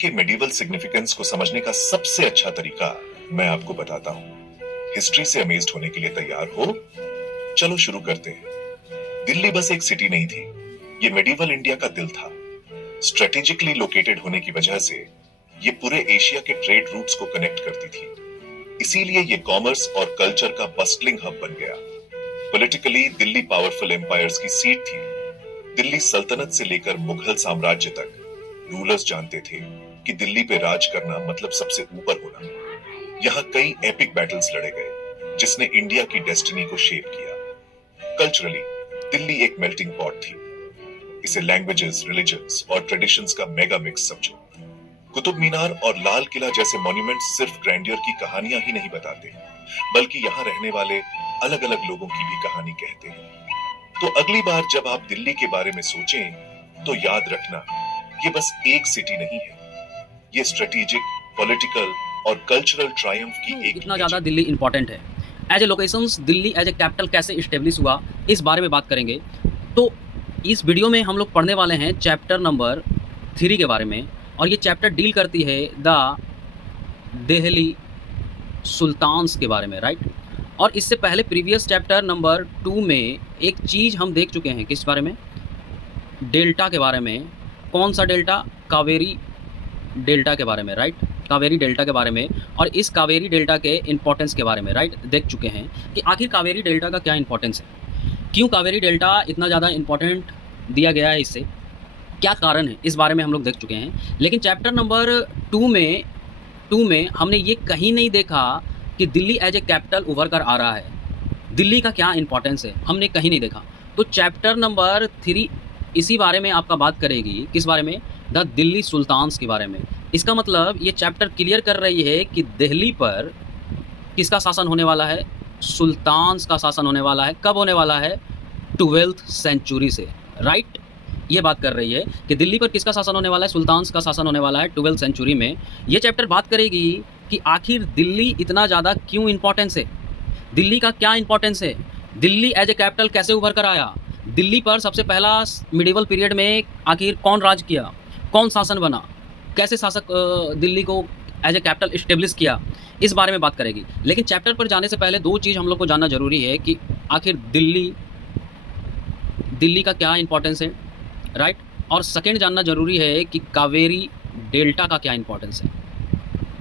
के medieval significance को समझने का सबसे अच्छा तरीका मैं आपको बताता हूँ। हिस्ट्री से अमेज्ड होने के लिए तैयार हो? चलो शुरू करते हैं। दिल्ली बस एक सिटी नहीं थी, ये मेडिवल इंडिया का दिल था। स्ट्रेटेजिकली लोकेटेड होने की वजह से ये पूरे एशिया के ट्रेड रूट्स को कनेक्ट करती थी। इसीलिए ये कॉमर्स और कल्चर का बस्टलिंग हब बन गया। पॉलिटिकली दिल्ली पावरफुल एम्पायर्स की सीट थी। दिल्ली सल्तनत से लेकर मुगल साम्राज्य तक रूलर्स जानते थे कि दिल्ली पे राज करना मतलब सबसे ऊपर होना। यहाँ कई एपिक बैटल्स लड़े गए जिसने इंडिया की डेस्टिनी को शेप किया। कल्चरली दिल्ली एक मेल्टिंग पॉट थी। इसे लैंग्वेजेस, रिलीजन्स और ट्रेडिशंस का मेगा मिक्स समझो। कुतुब मीनार और लाल किला जैसे मॉन्यूमेंट्स सिर्फ ग्रैंडियर की कहानियां ही नहीं बताते, बल्कि यहाँ रहने वाले अलग अलग लोगों की भी कहानी कहते हैं। तो अगली बार जब आप दिल्ली के बारे में सोचें तो याद रखना, ये बस एक सिटी नहीं है, ये स्ट्रेटेजिक, पॉलिटिकल और कल्चरल ट्रायम्फ की एक इतना ज़्यादा दिल्ली इंपॉर्टेंट है। As a locations Delhi as a capital कैसे इस्टेब्लिश हुआ, इस बारे में बात करेंगे। तो इस वीडियो में हम लोग पढ़ने वाले हैं चैप्टर नंबर 3 के बारे में, और ये चैप्टर डील करती है द दिल्ली सुल्तान्स के बारे में, राइट। और इससे पहले प्रीवियस चैप्टर नंबर 2 में एक चीज़ हम देख चुके हैं, किस बारे में? डेल्टा के बारे में। कौन सा डेल्टा? कावेरी डेल्टा के बारे में, राइट। कावेरी डेल्टा के बारे में, और इस कावेरी डेल्टा के इंपॉर्टेंस के बारे में, राइट, देख चुके हैं कि आखिर कावेरी डेल्टा का क्या इंपॉर्टेंस है, क्यों कावेरी डेल्टा इतना ज़्यादा इंपॉर्टेंट दिया गया है, इससे क्या कारण है, इस बारे में हम लोग देख चुके हैं। लेकिन चैप्टर नंबर 2 में हमने ये कहीं नहीं देखा कि दिल्ली एज ए कैपिटल उभर कर आ रहा है। दिल्ली का क्या इंपॉर्टेंस है, हमने कहीं नहीं देखा। तो चैप्टर नंबर 3 इसी बारे में आपका बात करेगी। किस बारे में? द दिल्ली सुल्तान्स के बारे में। इसका मतलब ये चैप्टर क्लियर कर रही है कि दिल्ली पर किसका शासन होने वाला है? सुल्तान्स का शासन होने वाला है। कब होने वाला है? 12th सेंचुरी से, राइट। ये बात कर रही है कि दिल्ली पर किसका शासन होने वाला है? सुल्तान्स का शासन होने वाला है 12th सेंचुरी में। ये चैप्टर बात करेगी कि आखिर दिल्ली इतना ज़्यादा क्यों इंपॉर्टेंस है, दिल्ली का क्या इंपॉर्टेंस है, दिल्ली एज ए कैपिटल कैसे उभर कर आया, दिल्ली पर सबसे पहला मिडिवल पीरियड में आखिर कौन राज किया, कौन शासन बना, कैसे शासक दिल्ली को एज ए कैपिटल इस्टेब्लिश किया, इस बारे में बात करेगी। लेकिन चैप्टर पर जाने से पहले दो चीज़ हम लोग को जानना जरूरी है कि आखिर दिल्ली का क्या इंपॉर्टेंस है, राइट। और सेकेंड जानना जरूरी है कि कावेरी डेल्टा का क्या इंपॉर्टेंस है,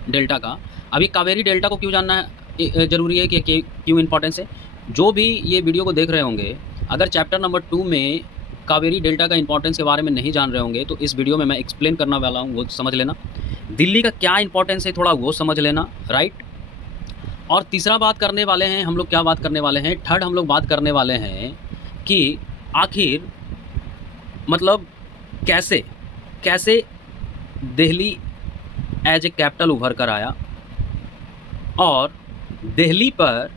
डेल्टा का। अभी कावेरी डेल्टा को क्यों जानना है जरूरी है, कि क्यों इंपॉर्टेंस है। जो भी ये वीडियो को देख रहे होंगे, अगर चैप्टर नंबर 2 में कावेरी डेल्टा का इंपॉर्टेंस के बारे में नहीं जान रहे होंगे, तो इस वीडियो में मैं एक्सप्लेन करने वाला हूँ, वो समझ लेना। दिल्ली का क्या इंपॉर्टेंस है थोड़ा वो समझ लेना, राइट। और तीसरा बात करने वाले हैं हम लोग, क्या बात करने वाले हैं, थर्ड हम लोग बात करने वाले हैं कि आखिर मतलब कैसे दिल्ली एज ए कैपिटल उभर कर आया, और दिल्ली पर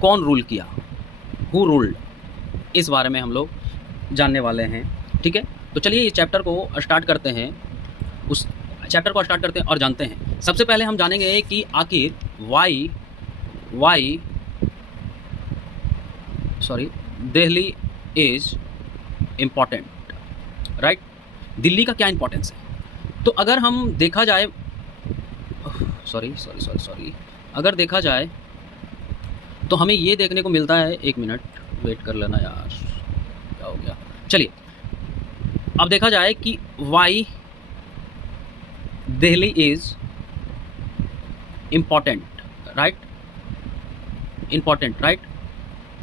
कौन रूल किया, हु रूल्ड, इस बारे में हम लोग जानने वाले हैं, ठीक है। तो चलिए इस चैप्टर को स्टार्ट करते हैं, उस चैप्टर को स्टार्ट करते हैं और जानते हैं। सबसे पहले हम जानेंगे कि आखिर why Delhi is important, right. Delhi का क्या इंपॉर्टेंस है? तो अगर हम देखा जाए, अगर देखा जाए तो हमें ये देखने को मिलता है, एक मिनट वेट कर लेना यार, क्या हो गया। चलिए अब देखा जाए कि why Delhi is important, right,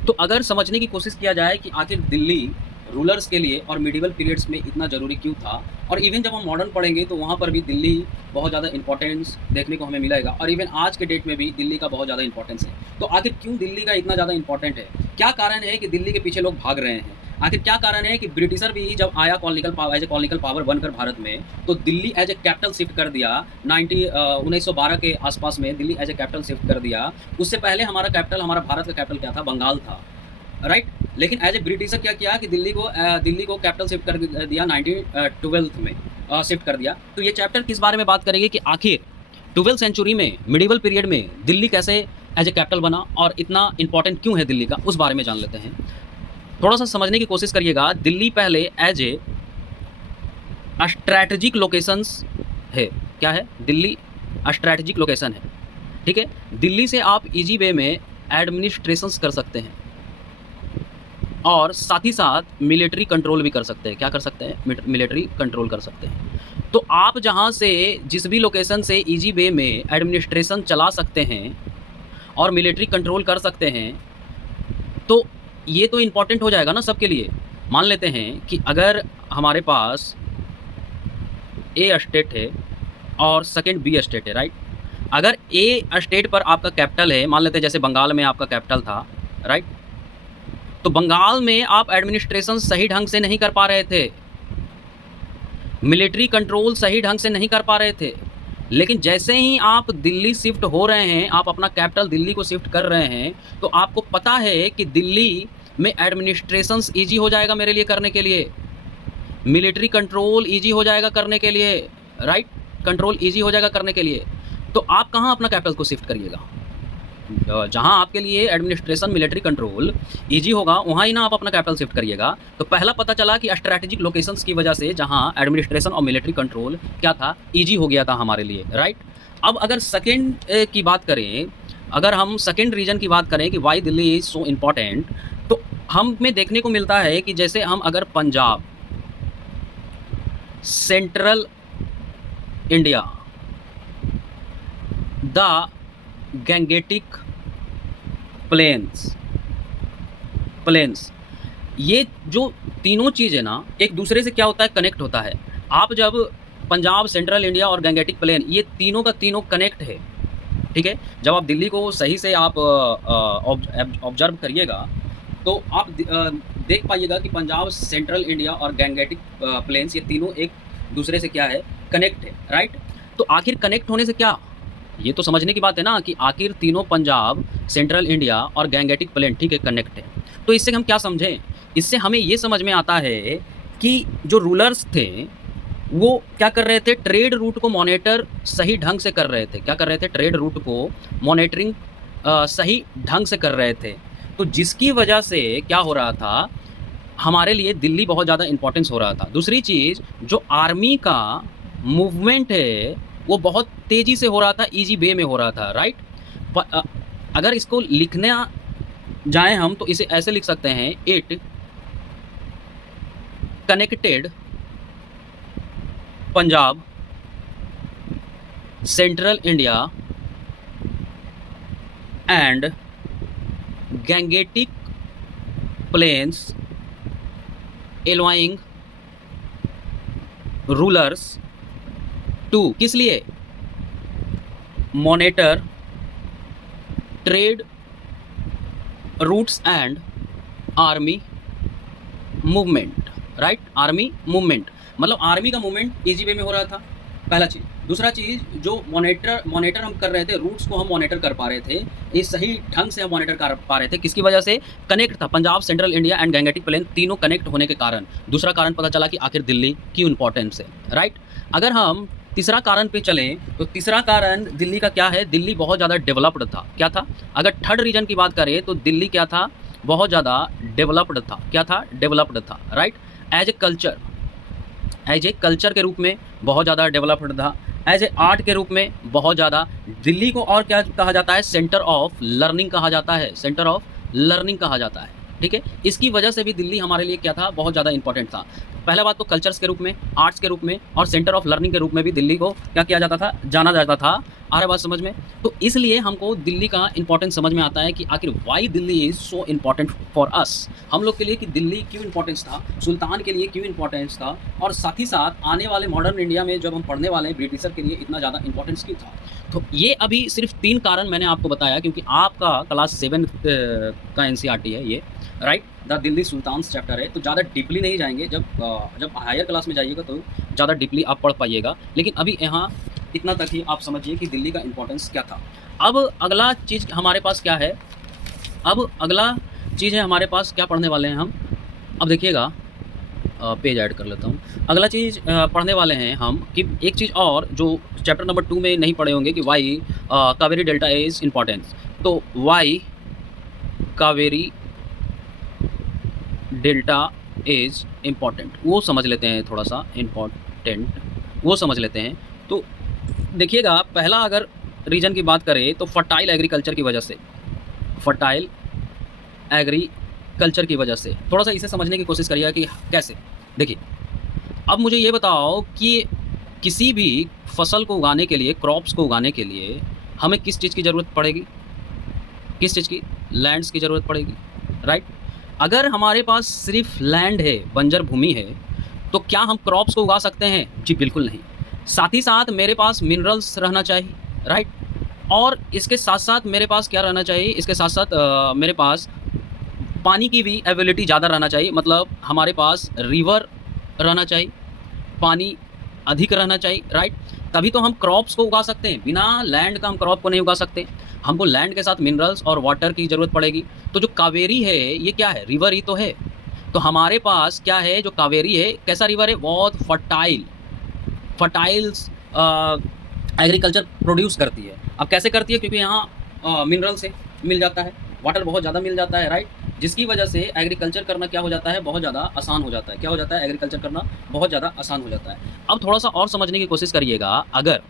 तो अगर समझने की कोशिश किया जाए कि आखिर दिल्ली रूलर्स के लिए और मिडिवल पीरियड्स में इतना ज़रूरी क्यों था, और इवन जब हम मॉडर्न पढ़ेंगे तो वहाँ पर भी दिल्ली बहुत ज़्यादा इंपॉर्टेंस देखने को हमें मिलेगा, और इवन आज के डेट में भी दिल्ली का बहुत ज़्यादा इंपॉर्टेंस है। तो आखिर क्यों दिल्ली का इतना ज़्यादा इंपॉर्टेंट है, क्या कारण है कि दिल्ली के पीछे लोग भाग रहे हैं, आखिर क्या कारण है कि ब्रिटिशर भी जब आया कॉलोनिकल पावर बनकर भारत में, तो Delhi as a capital shift कर दिया। 1912 के आसपास में Delhi as a capital shift कर दिया। उससे पहले हमारा भारत का कैपिटल क्या था? बंगाल था, राइट। लेकिन एज ए ब्रिटिशर क्या किया कि दिल्ली को कैपिटल शिफ्ट कर दिया, 1912 में शिफ्ट कर दिया। तो ये चैप्टर किस बारे में बात करेगी कि आखिर 12th सेंचुरी में, मिडिवल पीरियड में दिल्ली कैसे एज ए कैपिटल बना, और इतना इंपॉर्टेंट क्यों है दिल्ली का, उस बारे में जान लेते हैं। थोड़ा सा समझने की कोशिश करिएगा। दिल्ली पहले एज ए स्ट्रैटेजिक लोकेशंस है। क्या है? दिल्ली स्ट्रैटेजिक लोकेशन है, ठीक है। दिल्ली से आप इजी वे में एडमिनिस्ट्रेशंस कर सकते हैं और साथ ही साथ मिलिट्री कंट्रोल भी कर सकते हैं। क्या कर सकते हैं? मिलिट्री कंट्रोल कर सकते हैं। तो आप जहाँ से जिस भी लोकेशन से इजी वे में एडमिनिस्ट्रेशन चला सकते हैं और मिलिट्री कंट्रोल कर सकते हैं, तो ये तो इम्पॉर्टेंट हो जाएगा ना सबके लिए। मान लेते हैं कि अगर हमारे पास ए स्टेट है और सेकंड बी स्टेट है, राइट। अगर ए स्टेट पर आपका कैपिटल है, मान लेते हैं जैसे बंगाल में आपका कैपिटल था, राइट। तो बंगाल में आप एडमिनिस्ट्रेशन सही ढंग से नहीं कर पा रहे थे, मिलिट्री कंट्रोल सही ढंग से नहीं कर पा रहे थे। लेकिन जैसे ही आप दिल्ली शिफ्ट हो रहे हैं, आप अपना कैपिटल दिल्ली को शिफ्ट कर रहे हैं, तो आपको पता है कि दिल्ली में एडमिनिस्ट्रेशंस ईजी हो जाएगा मेरे लिए करने के लिए, मिलिट्री कंट्रोल ईजी हो जाएगा करने के लिए, राइट। कंट्रोल ईजी हो जाएगा करने के लिए। तो आप कहाँ अपना कैपिटल को शिफ्ट करिएगा? जहाँ आपके लिए एडमिनिस्ट्रेशन मिलिट्री कंट्रोल ईजी होगा, वहाँ ही ना आप अपना कैपिटल शिफ्ट करिएगा। तो पहला पता चला कि स्ट्रैटेजिक लोकेशंस की वजह से जहाँ एडमिनिस्ट्रेशन और मिलिट्री कंट्रोल क्या था, ईजी हो गया था हमारे लिए, राइट। अब अगर सेकेंड की बात करें, अगर हम सेकेंड रीजन की बात करें कि why Delhi is so important, तो हमें देखने को मिलता है कि जैसे हम अगर Punjab, central India, the Gangetic plains, ये जो तीनों चीज़ है ना, एक दूसरे से क्या होता है, कनेक्ट होता है। आप जब पंजाब, सेंट्रल इंडिया और गैंगेटिक प्लेन, ये तीनों का तीनों कनेक्ट है, ठीक है। जब आप दिल्ली को सही से आप ऑब्जर्व करिएगा, तो आप देख पाइएगा कि पंजाब, सेंट्रल इंडिया और गैंगेटिक प्लेन्स, ये तीनों एक दूसरे से क्या है, कनेक्ट है, राइट। तो आखिर कनेक्ट होने से क्या, ये तो समझने की बात है ना कि आखिर तीनों पंजाब, सेंट्रल इंडिया और गैंगेटिक प्लेन, ठीक है, कनेक्ट है। तो इससे हम क्या समझें? इससे हमें ये समझ में आता है कि जो रूलर्स थे वो क्या कर रहे थे, ट्रेड रूट को मॉनिटर सही ढंग से कर रहे थे। क्या कर रहे थे? ट्रेड रूट को मॉनिटरिंग सही ढंग से कर रहे थे। तो जिसकी वजह से क्या हो रहा था, हमारे लिए दिल्ली बहुत ज़्यादा इंपॉर्टेंस हो रहा था। दूसरी चीज़, जो आर्मी का मूवमेंट है वो बहुत तेज़ी से हो रहा था, ईजी वे में हो रहा था, राइट। अगर इसको लिखना जाए हम तो इसे ऐसे लिख सकते हैं, it connected Punjab, central India and gangetic plains allowing rulers to, किस लिए, monitor trade routes and army movement, right. Army movement मतलब आर्मी का मूवमेंट इजी वे में हो रहा था, पहला चीज़। दूसरा चीज़, जो मॉनिटर हम कर रहे थे, रूट्स को हम मॉनिटर कर पा रहे थे, ये सही ढंग से हम मॉनिटर कर पा रहे थे। किसकी वजह से? कनेक्ट था, Punjab, central India and gangetic plain, तीनों कनेक्ट होने के कारण। दूसरा कारण पता चला कि आखिर दिल्ली की इंपॉर्टेंस है, राइट। अगर हम तीसरा कारण पे चलें तो तीसरा कारण दिल्ली का क्या है, दिल्ली बहुत ज़्यादा डेवलप्ड था। क्या था? अगर थर्ड रीजन की बात करें तो दिल्ली क्या था, बहुत ज़्यादा डेवलप्ड था। क्या था? डेवलप्ड था, राइट। एज ए कल्चर के रूप में बहुत ज़्यादा डेवलप्ड था, एज ए आर्ट के रूप में बहुत ज़्यादा। दिल्ली को और क्या कहा जाता है? सेंटर ऑफ लर्निंग कहा जाता है, सेंटर ऑफ लर्निंग कहा जाता है, ठीक है। इसकी वजह से भी दिल्ली हमारे लिए क्या था, बहुत ज़्यादा इंपॉर्टेंट था। पहला बात तो कल्चर्स के रूप में, आर्ट्स के रूप में और सेंटर ऑफ लर्निंग के रूप में भी दिल्ली को क्या किया जाता था, जाना जाता था। आ रहा बात समझ में? तो इसलिए हमको दिल्ली का इंपॉर्टेंस समझ में आता है कि आखिर why Delhi is so important for us, हम लोग के लिए कि दिल्ली क्यों इंपॉर्टेंस था, सुल्तान के लिए क्यों इंपॉर्टेंस था, और साथ ही साथ आने वाले मॉडर्न इंडिया में जब हम पढ़ने वाले हैं ब्रिटिशर के लिए इतना ज़्यादा इंपॉर्टेंस क्यों था। तो ये अभी सिर्फ 3 कारण मैंने आपको बताया, क्योंकि आपका क्लास 7 का NCERT है ये, right. The Delhi sultans chapter है, तो ज़्यादा डीपली नहीं जाएंगे। जब हायर क्लास में जाइएगा तो ज़्यादा डीपली आप पढ़ पाइएगा, लेकिन अभी यहाँ इतना तक ही आप समझिए कि दिल्ली का इंपॉर्टेंस क्या था। अब अगला चीज़ हमारे पास क्या है, अब अगला चीज़ है हमारे पास, क्या पढ़ने वाले हैं हम, अब देखिएगा, पेज ऐड कर लेता हूँ। अगला चीज़ पढ़ने वाले हैं हम कि एक चीज़ और जो चैप्टर नंबर 2 में नहीं पढ़े होंगे कि why Kaveri delta is importance. तो why Kaveri delta is important, वो समझ लेते हैं थोड़ा सा, इम्पॉर्टेंट वो समझ लेते हैं। तो देखिएगा, पहला अगर रीजन की बात करें तो फर्टाइल एग्रीकल्चर की वजह से, फर्टाइल एग्रीकल्चर की वजह से थोड़ा सा इसे समझने की कोशिश करिएगा कि कैसे। देखिए, अब मुझे ये बताओ कि किसी भी फसल को उगाने के लिए, क्रॉप्स को उगाने के लिए हमें किस चीज़ की ज़रूरत पड़ेगी? किस चीज़ की? लैंड्स की ज़रूरत पड़ेगी, राइट? अगर हमारे पास सिर्फ लैंड है, बंजर भूमि है, तो क्या हम क्रॉप्स को उगा सकते हैं? जी बिल्कुल नहीं। साथ ही साथ मेरे पास मिनरल्स रहना चाहिए, राइट? और इसके साथ साथ मेरे पास क्या रहना चाहिए? इसके साथ साथ मेरे पास पानी की भी अवेलेबिलिटी ज़्यादा रहना चाहिए। मतलब हमारे पास रिवर रहना चाहिए, पानी अधिक रहना चाहिए, राइट? तभी तो हम क्रॉप्स को उगा सकते हैं। बिना लैंड का हम क्रॉप को नहीं उगा सकते। हमको लैंड के साथ मिनरल्स और वाटर की ज़रूरत पड़ेगी। तो जो कावेरी है, ये क्या है? रिवर ही तो है। तो हमारे पास क्या है? जो कावेरी है, कैसा रिवर है? बहुत फर्टाइल्स एग्रीकल्चर प्रोड्यूस करती है। अब कैसे करती है? क्योंकि यहाँ मिनरल से मिल जाता है, वाटर बहुत ज़्यादा मिल जाता है, राइट? जिसकी वजह से एग्रीकल्चर करना क्या हो जाता है? बहुत ज़्यादा आसान हो जाता है। क्या हो जाता है? एग्रीकल्चर करना बहुत ज़्यादा आसान हो जाता है। अब थोड़ा सा और समझने की कोशिश करिएगा। अगर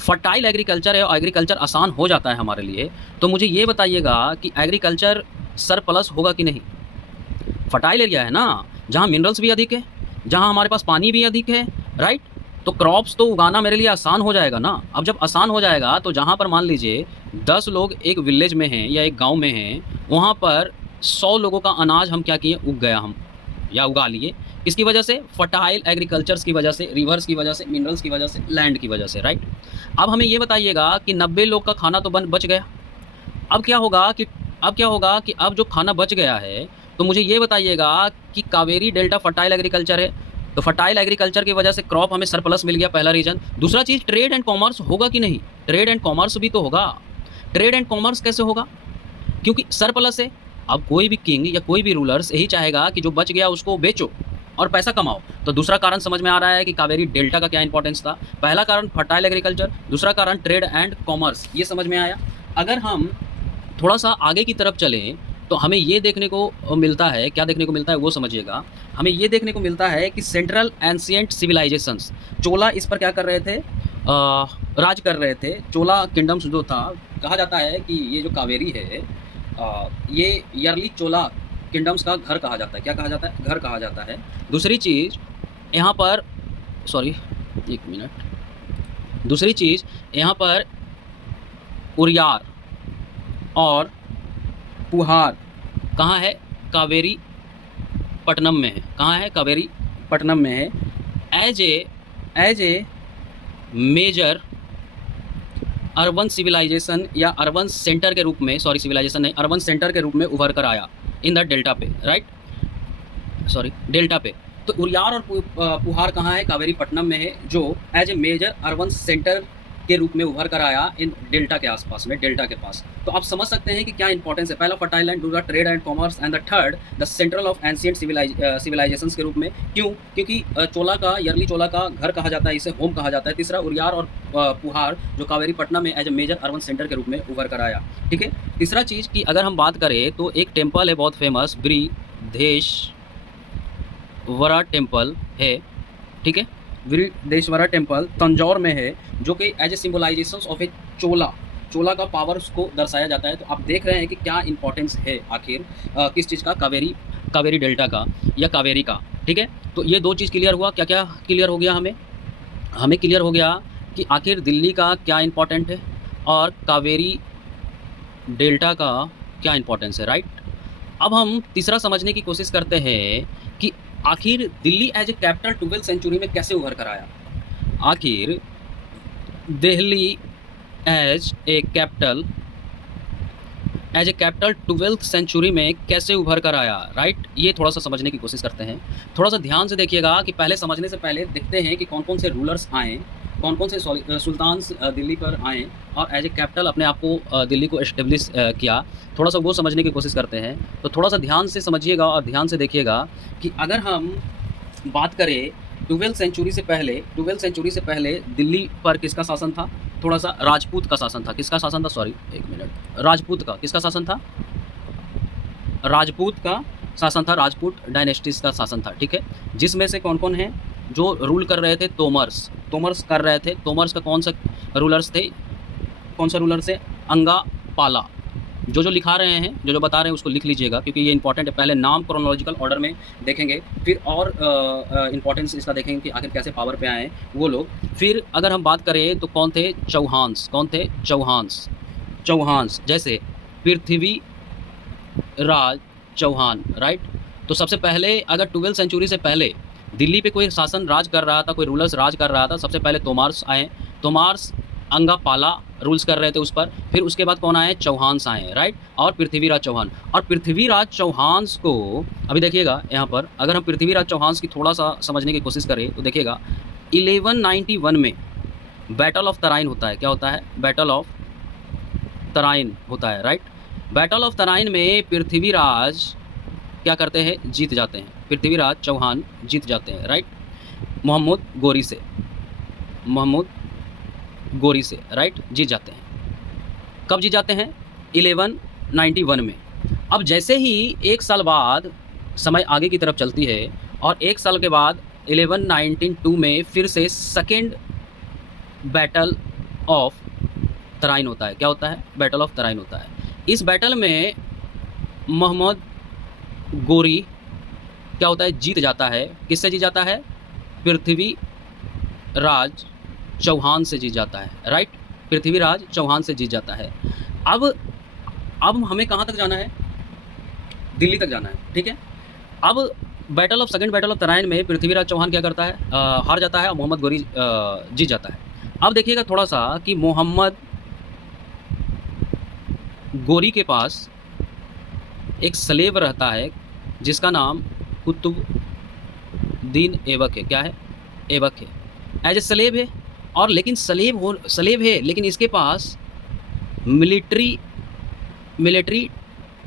फर्टाइल एग्रीकल्चर है और एग्रीकल्चर आसान हो जाता है हमारे लिए, तो मुझे ये बताइएगा कि एग्रीकल्चर सरप्लस होगा कि नहीं? फर्टाइल एरिया है ना, जहाँ मिनरल्स भी अधिक है, जहाँ हमारे पास पानी भी अधिक है, राइट? तो क्रॉप्स तो उगाना मेरे लिए आसान हो जाएगा ना। अब जब आसान हो जाएगा तो जहाँ पर मान लीजिए 10 लोग एक विलेज में हैं या एक गांव में हैं, वहाँ पर 100 लोगों का अनाज हम क्या किए? उग गया हम, या उगा लिए। किसकी वजह से? फर्टाइल एग्रीकल्चर्स की वजह से, रिवर्स की वजह से, मिनरल्स की वजह से, लैंड की वजह से, राइट? अब हमें ये बताइएगा कि 90 लोग का खाना तो बच गया। अब क्या होगा कि अब जो खाना बच गया है, तो मुझे ये बताइएगा कि कावेरी डेल्टा फर्टाइल एग्रीकल्चर है, तो फर्टाइल एग्रीकल्चर की वजह से क्रॉप हमें सरप्लस मिल गया, पहला रीजन। दूसरा चीज़, ट्रेड एंड कॉमर्स होगा कि नहीं? ट्रेड एंड कॉमर्स भी तो होगा। ट्रेड एंड कॉमर्स कैसे होगा? क्योंकि सरप्लस है। अब कोई भी किंग या कोई भी रूलर्स यही चाहेगा कि जो बच गया उसको बेचो और पैसा कमाओ। तो दूसरा कारण समझ में आ रहा है कि कावेरी डेल्टा का क्या इंपॉर्टेंस था। पहला कारण फर्टाइल एग्रीकल्चर, दूसरा कारण ट्रेड एंड कॉमर्स, ये समझ में आया। अगर हम थोड़ा सा आगे की तरफ चलें तो हमें ये देखने को मिलता है, क्या देखने को मिलता है वो समझिएगा। हमें ये देखने को मिलता है कि सेंट्रल एंशिएंट सिविलाइजेशंस, चोला इस पर क्या कर रहे थे? राज कर रहे थे। चोला किंगडम्स जो था, कहा जाता है कि ये जो कावेरी है, ये ईयरली चोला किंगडम्स का घर कहा जाता है। क्या कहा जाता है? घर कहा जाता है। दूसरी चीज़ यहाँ पर, सॉरी एक मिनट, दूसरी चीज़ यहाँ पर उरियार और पुहार कहाँ है? कावेरी पट्टनम में है। कहाँ है? कावेरी पट्टनम में है। As a major urban civilization या अर्बन सेंटर के रूप में, सॉरी सिविलाइजेशन नहीं, अर्बन सेंटर के रूप में उभर कर आया इन द डेल्टा पे, राइट? सॉरी, डेल्टा पे। तो उरियार और पुहार कहाँ है? कावेरी पट्टनम में है, जो as a major urban centre के रूप में उभर कर आया इन डेल्टा के आसपास में, डेल्टा के पास। तो आप समझ सकते हैं कि क्या इंपॉर्टेंस है। पहला फर्टाइल लैंड, दूसरा trade and commerce, and the third the central of ancient civilizations के रूप में। क्यों? क्योंकि चोला का, ईयरली चोला का घर कहा जाता है, इसे होम कहा जाता है। तीसरा उरियार और पुहार जो कावेरी पट्टनम में as a major urban centre के रूप में उभर कर आया, ठीक है। तीसरा चीज़ की अगर हम बात करें तो एक टेम्पल है बहुत फेमस, बृहदेश्वरा टेम्पल है, ठीक है। बृहदेश्वरा टेम्पल तंजौर में है, जो कि एज ए सिम्बलाइजेशन ऑफ ए चोला का पावर्स को दर्शाया जाता है। तो आप देख रहे हैं कि क्या इंपॉर्टेंस है आखिर किस चीज़ का? कावेरी डेल्टा का या कावेरी का, ठीक है। तो ये दो चीज़ क्लियर हुआ। क्या क्या क्लियर हो गया? हमें क्लियर हो गया कि आखिर दिल्ली का क्या इंपॉर्टेंट है और कावेरी डेल्टा का क्या इंपॉर्टेंस है, राइट। अब हम तीसरा समझने की कोशिश करते हैं कि आखिर दिल्ली एज ए कैपिटल 12वीं सेंचुरी में कैसे उभर कर आया। आखिर दिल्ली एज ए कैपिटल 12वीं सेंचुरी में कैसे उभर कर आया, राइट। ये थोड़ा सा समझने की कोशिश करते हैं। थोड़ा सा ध्यान से देखिएगा कि पहले समझने से पहले देखते हैं कि कौन कौन से रूलर्स आए, कौन कौन से सुल्तान्स दिल्ली पर आए और एज ए कैपिटल अपने आप को दिल्ली को एस्टेब्लिश किया। थोड़ा सा वो समझने की कोशिश करते हैं। तो थोड़ा सा ध्यान से समझिएगा और ध्यान से देखिएगा कि अगर हम बात करें 12वीं सेंचुरी से पहले दिल्ली पर किसका शासन था? थोड़ा सा राजपूत का शासन था। किसका शासन था? सॉरी एक मिनट, राजपूत का। किसका शासन था? राजपूत का शासन था, राजपूत डायनेस्टीज का शासन था, ठीक है। जिसमें से कौन कौन है? जो रूल कर रहे थे तोमर्स, तोमर्स कर रहे थे। तोमर्स का कौन सा रूलर्स थे, कौन सा रूलर से? अंगा पाला। जो लिखा रहे हैं, जो बता रहे हैं उसको लिख लीजिएगा, क्योंकि ये इंपॉर्टेंट है। पहले नाम क्रोनोलॉजिकल ऑर्डर में देखेंगे, फिर और इंपॉर्टेंस इसका देखेंगे कि आखिर कैसे पावर पे आए हैं वो लोग। फिर अगर हम बात करें तो कौन थे? चौहान्स। कौन थे? चौहान्स। चौहान्स जैसे पृथ्वीराज चौहान, राइट। तो सबसे पहले अगर 12वीं सेंचुरी से पहले दिल्ली पे कोई शासन राज कर रहा था, कोई रूलर्स राज कर रहा था, सबसे पहले तोमार्स आए। तोमार्स अंगापाला रूल्स कर रहे थे उस पर। फिर उसके बाद कौन आए? चौहान्स आए, राइट। और पृथ्वीराज चौहान। और पृथ्वीराज चौहान्स को अभी देखिएगा यहाँ पर, अगर हम पृथ्वीराज चौहान्स की थोड़ा सा समझने की कोशिश करें तो देखिएगा 1191 में बैटल ऑफ तराइन होता है। क्या होता है? बैटल ऑफ तराइन होता है, राइट। बैटल ऑफ तराइन में पृथ्वीराज क्या करते हैं? जीत जाते हैं। पृथ्वीराज चौहान जीत जाते हैं, राइट, मोहम्मद गोरी से। मोहम्मद गोरी से, राइट, जीत जाते हैं। कब जीत जाते हैं? 1191 में। अब जैसे ही एक साल बाद समय आगे की तरफ चलती है और एक साल के बाद 1192 में फिर से सेकेंड बैटल ऑफ तराइन होता है। क्या होता है? बैटल ऑफ तराइन होता है। इस बैटल में मोहम्मद गोरी क्या होता है? जीत जाता है। किससे जीत जाता है? पृथ्वीराज चौहान से जीत जाता है, राइट। पृथ्वीराज चौहान से जीत जाता है। अब हमें कहाँ तक जाना है? दिल्ली तक जाना है, ठीक है। अब सेकंड बैटल ऑफ तराइन में पृथ्वीराज चौहान क्या करता है? हार जाता है और मोहम्मद गोरी जीत जाता है। अब देखिएगा थोड़ा सा कि मोहम्मद गोरी के पास एक स्लेव रहता है जिसका नाम कुतुबुद्दीन ऐबक है। क्या है? ऐबक है। एज ए स्लेव है, और लेकिन स्लेव है लेकिन इसके पास मिलिट्री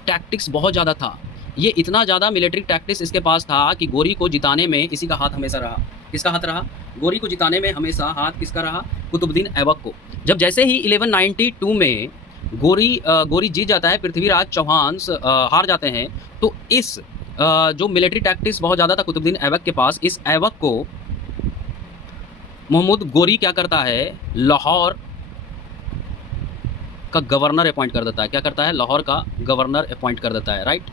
टैक्टिक्स बहुत ज़्यादा था। ये इतना ज़्यादा मिलिट्री टैक्टिक्स इसके पास था कि गोरी को जिताने में इसी का हाथ हमेशा रहा। किसका हाथ रहा? गोरी को जिताने में हमेशा हाथ किसका रहा? कुतुबुद्दीन ऐबक को। जब जैसे ही 1192 में गोरी जीत जाता है, पृथ्वीराज चौहान हार जाते हैं, तो इस जो मिलिट्री टैक्टिक्स बहुत ज़्यादा था कुतुबुद्दीन ऐबक के पास, इस ऐबक को मोहम्मद गोरी क्या करता है? लाहौर का गवर्नर अपॉइंट कर देता है। क्या करता है? लाहौर का गवर्नर अपॉइंट कर देता है, राइट।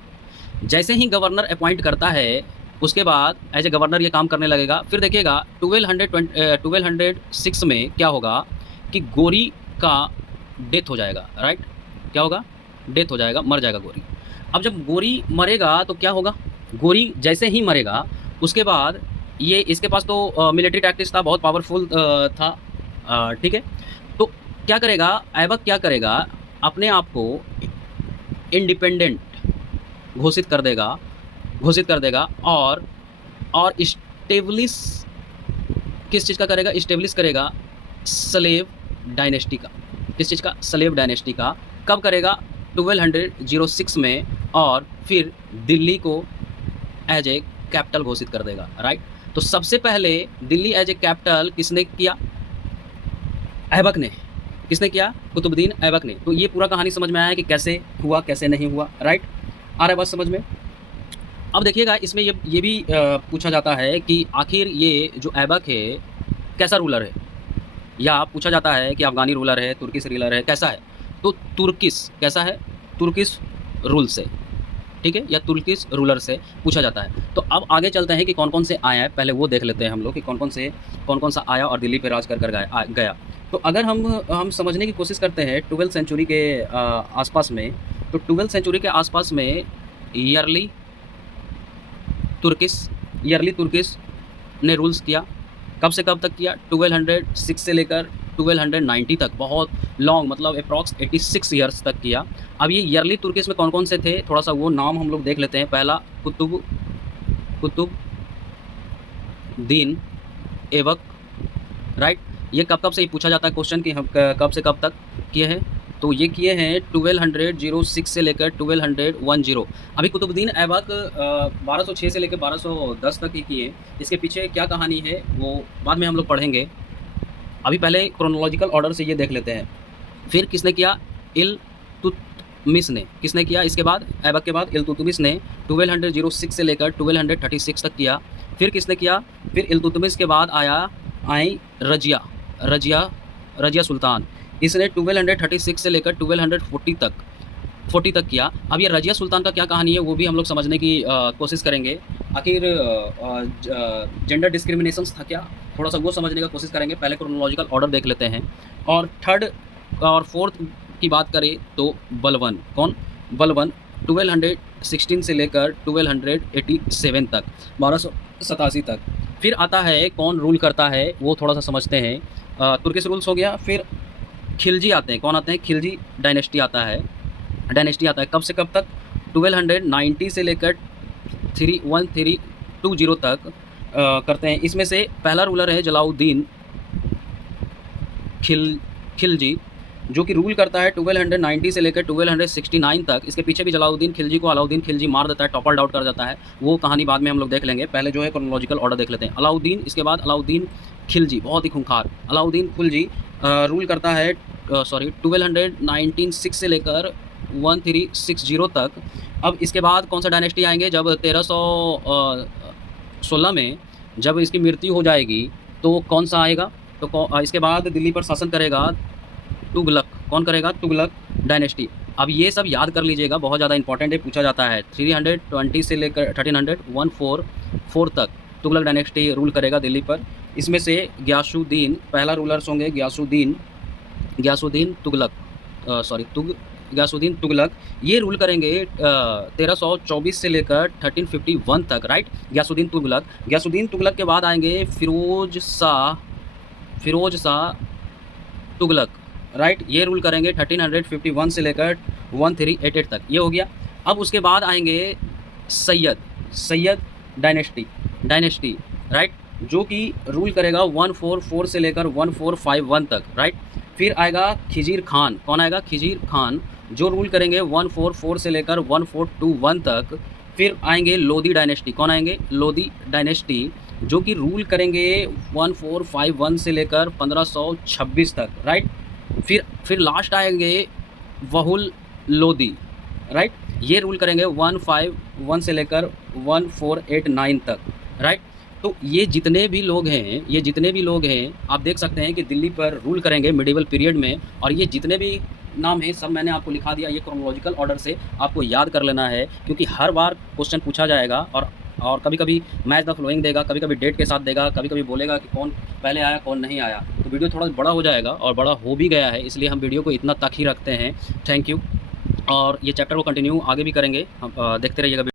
जैसे ही गवर्नर अपॉइंट करता है उसके बाद एज ए गवर्नर ये काम करने लगेगा। फिर देखिएगा 1206 में क्या होगा कि गोरी का डेथ हो जाएगा, राइट। क्या होगा? डेथ हो जाएगा, मर जाएगा गोरी। अब जब गोरी मरेगा तो क्या होगा? गोरी जैसे ही मरेगा उसके बाद ये इसके पास तो मिलिट्री टैक्टिक्स था, बहुत पावरफुल था, ठीक है। तो क्या करेगा ऐबक? क्या करेगा? अपने आप को इंडिपेंडेंट घोषित कर देगा और इस्टेब्लिश किस चीज़ का करेगा? इस्टेब्लिश करेगा स्लेव डायनेस्टी का। किस चीज़ का? स्लेव डायनेस्टी का। कब करेगा? 1206 में। और फिर दिल्ली को एज ए कैपिटल घोषित कर देगा, राइट। तो सबसे पहले दिल्ली एज ए कैपिटल किसने किया? ऐबक ने। किसने किया? कुतुबुद्दीन ऐबक ने। तो ये पूरा कहानी समझ में आया कि कैसे हुआ, कैसे नहीं हुआ, राइट। आ रहा है बात समझ में? अब देखिएगा इसमें ये भी पूछा जाता है कि आखिर ये जो ऐबक है कैसा रूलर है, या पूछा जाता है कि अफगानी रूलर है, तुर्किश रूलर है, कैसा है? तो तुर्किश कैसा है? तुर्किश रूल से, ठीक है, या तुर्किश रूलर से पूछा जाता है। तो अब आगे चलते हैं कि कौन कौन से आया है, पहले वो देख लेते हैं हम लोग कि कौन कौन सा आया और दिल्ली पे राज कर गया। तो अगर हम समझने की कोशिश करते हैं 12वीं सेंचुरी के आसपास में, तो 12वीं सेंचुरी के आसपास में ईयरली तुर्किश ने रूल्स किया। कब से कब तक किया? 1206 से लेकर 1290 तक, बहुत लॉन्ग, मतलब अप्रॉक्स 86 ईयर्स तक किया। अब ये ईयरली तुर्किश में कौन कौन से थे, थोड़ा सा वो नाम हम लोग देख लेते हैं। पहला कुतुबुद्दीन ऐबक, राइट। ये कब से ही पूछा जाता है क्वेश्चन कि हम कब से कब तक किए हैं, तो ये किए हैं 1206 से लेकर 1210। अभी कुतुबुद्दीन ऐबक 1206 से लेकर 1210 तक ही किए। इसके पीछे क्या कहानी है वो बाद में हम लोग पढ़ेंगे। अभी पहले क्रोनोलॉजिकल ऑर्डर से ये देख लेते हैं। फिर किसने किया? मिस ने किसने किया, इसके बाद ऐबक के बाद इल्तुतमिश ने 1206 से लेकर 1236 तक किया। फिर किसने किया, फिर इल्तुतमिश के बाद आई रजिया सुल्तान, इसने 1236 से लेकर 1240 तक किया। अब ये रजिया सुल्तान का क्या कहानी है वो भी हम लोग समझने की कोशिश करेंगे। आखिर जेंडर डिस्क्रिमिनेशंस था क्या, थोड़ा सा वो समझने का कोशिश करेंगे। पहले क्रोनोलॉजिकल ऑर्डर देख लेते हैं। और थर्ड और फोर्थ की बात करें तो बलवन, कौन, बलवन 1216 से लेकर 1287 तक, 1287 तक। फिर आता है कौन रूल करता है वो थोड़ा सा समझते हैं। तुर्किश रूल्स हो गया। फिर खिलजी आते हैं, कौन आते हैं, खिलजी डायनेस्टी आता है। कब से कब तक, 1290 से लेकर 1320 तक करते हैं। इसमें से पहला रूलर है जलाउद्दीन खिलजी, जो कि रूल करता है 1290 से लेकर 1269 तक। इसके पीछे भी जलाउद्दीन खिलजी को अलाउद्दीन खिलजी मार देता है, टॉपल आउट कर जाता है। वो कहानी बाद में हम लोग देख लेंगे, पहले जो है क्रोनोलॉजिकल ऑर्डर देख लेते हैं। अलाउद्दीन, इसके बाद अलाउद्दीन खिलजी, बहुत ही खूंखार अलाउद्दीन खिलजी रूल करता है 1296 से लेकर 1360 तक। अब इसके बाद कौन सा डायनेस्टी आएंगे, जब 1316 में जब इसकी मृत्यु हो जाएगी तो कौन सा आएगा, तो इसके बाद दिल्ली पर शासन करेगा तुगलक, कौन करेगा, तुगलक डायनेस्टी। अब ये सब याद कर लीजिएगा, बहुत ज़्यादा इंपॉर्टेंट है, पूछा जाता है। 320 से लेकर 1314 तक तुगलक डायनेस्टी रूल करेगा दिल्ली पर। इसमें से गयासुद्दीन पहला रूलर्स होंगे, गयासुद्दीन तुगलक, ये रूल करेंगे 1324 से लेकर 1351 तक, राइट। गयासुद्दीन तुगलक के बाद आएंगे फिरोज शाह तुगलक, राइट। ये रूल करेंगे 1351 से लेकर 1388 तक, ये हो गया। अब उसके बाद आएंगे सैयद डायनेस्टी, राइट, जो कि रूल करेगा 144 से लेकर 1451 तक, राइट। फिर आएगा खिजीर खान, कौन आएगा, खिजीर खान, जो रूल करेंगे 144 से लेकर 1421 तक। फिर आएंगे लोधी डायनेस्टी, कौन आएंगे, लोधी डायनेस्टी, जो कि रूल करेंगे 1451 से लेकर 1526 तक, राइट। फिर लास्ट आएंगे वहुल लोधी, राइट, ये रूल करेंगे 151 से लेकर 1489 तक, राइट। तो ये जितने भी लोग हैं आप देख सकते हैं कि दिल्ली पर रूल करेंगे मिडिवल पीरियड में। और ये जितने भी नाम हैं सब मैंने आपको लिखा दिया, ये क्रोनोलॉजिकल ऑर्डर से आपको याद कर लेना है, क्योंकि हर बार क्वेश्चन पूछा जाएगा। और कभी कभी मैच द फॉलोइंग देगा, कभी कभी डेट के साथ देगा, कभी कभी बोलेगा कि कौन पहले आया कौन नहीं आया। तो वीडियो थोड़ा बड़ा हो जाएगा और बड़ा हो भी गया है, इसलिए हम वीडियो को इतना तक ही रखते हैं। Thank you. और ये चैप्टर को कंटिन्यू आगे भी करेंगे, हम देखते रहिएगा।